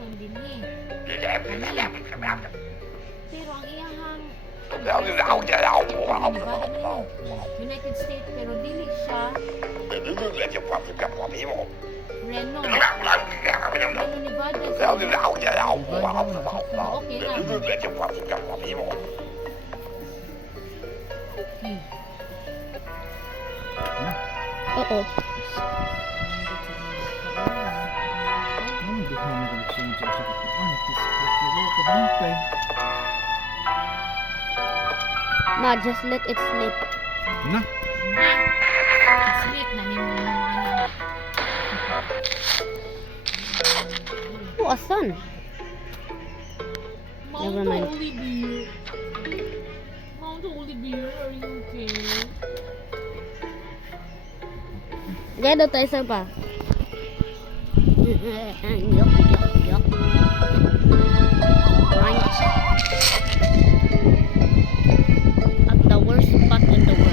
son din eh. Pero ang iyahang United States pero dili siya Reno. Reno, Nevada. Okay na. Oo. Ano di ko naman kung sa kutuan? Kabantay. Ma, just let it sleep. Na? Sleep na ano. Oh, asan? Mount Never mind. Olivier. Mount Olivier, are you okay? Gaya daw tayo sa pa. Yuck, yuck, yuck. Right. At the worst spot in the world.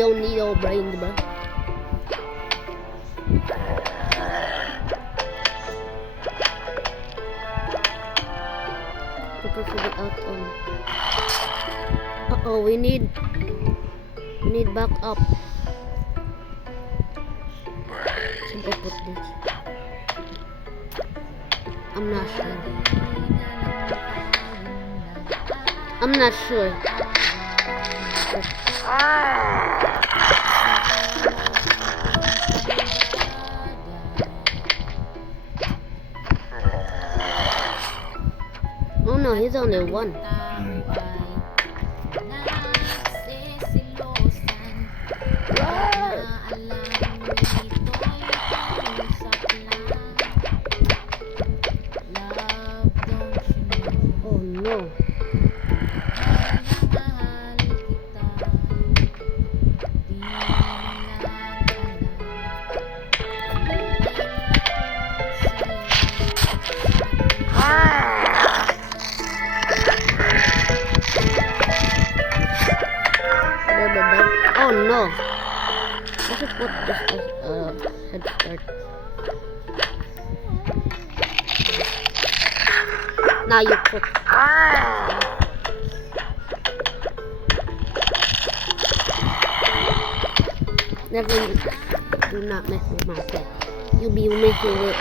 Don't need your brain, diba? To figure it out on. Uh-oh, we need backup. Should I put this? I'm not sure. I'm not sure. Oh no, he's only one. Oh no. Oh no. I should put this as head start. Now you put. Never do not mess with my pet. You be messing with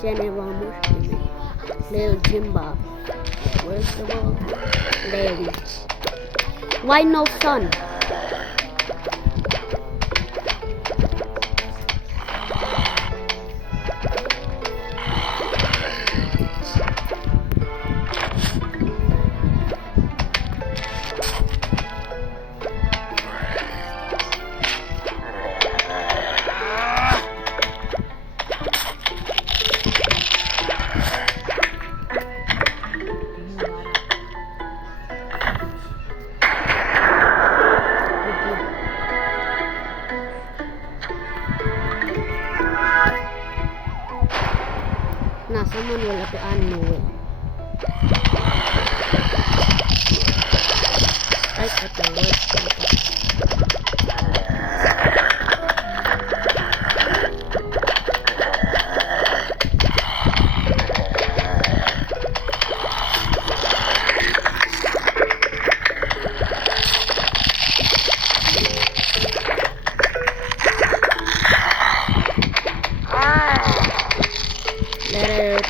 Jenny Ramos, Lil Jimba. Where's the ball? There. Why no sun? Nah, someone will have to unknow it. Right at the worst spot. Let it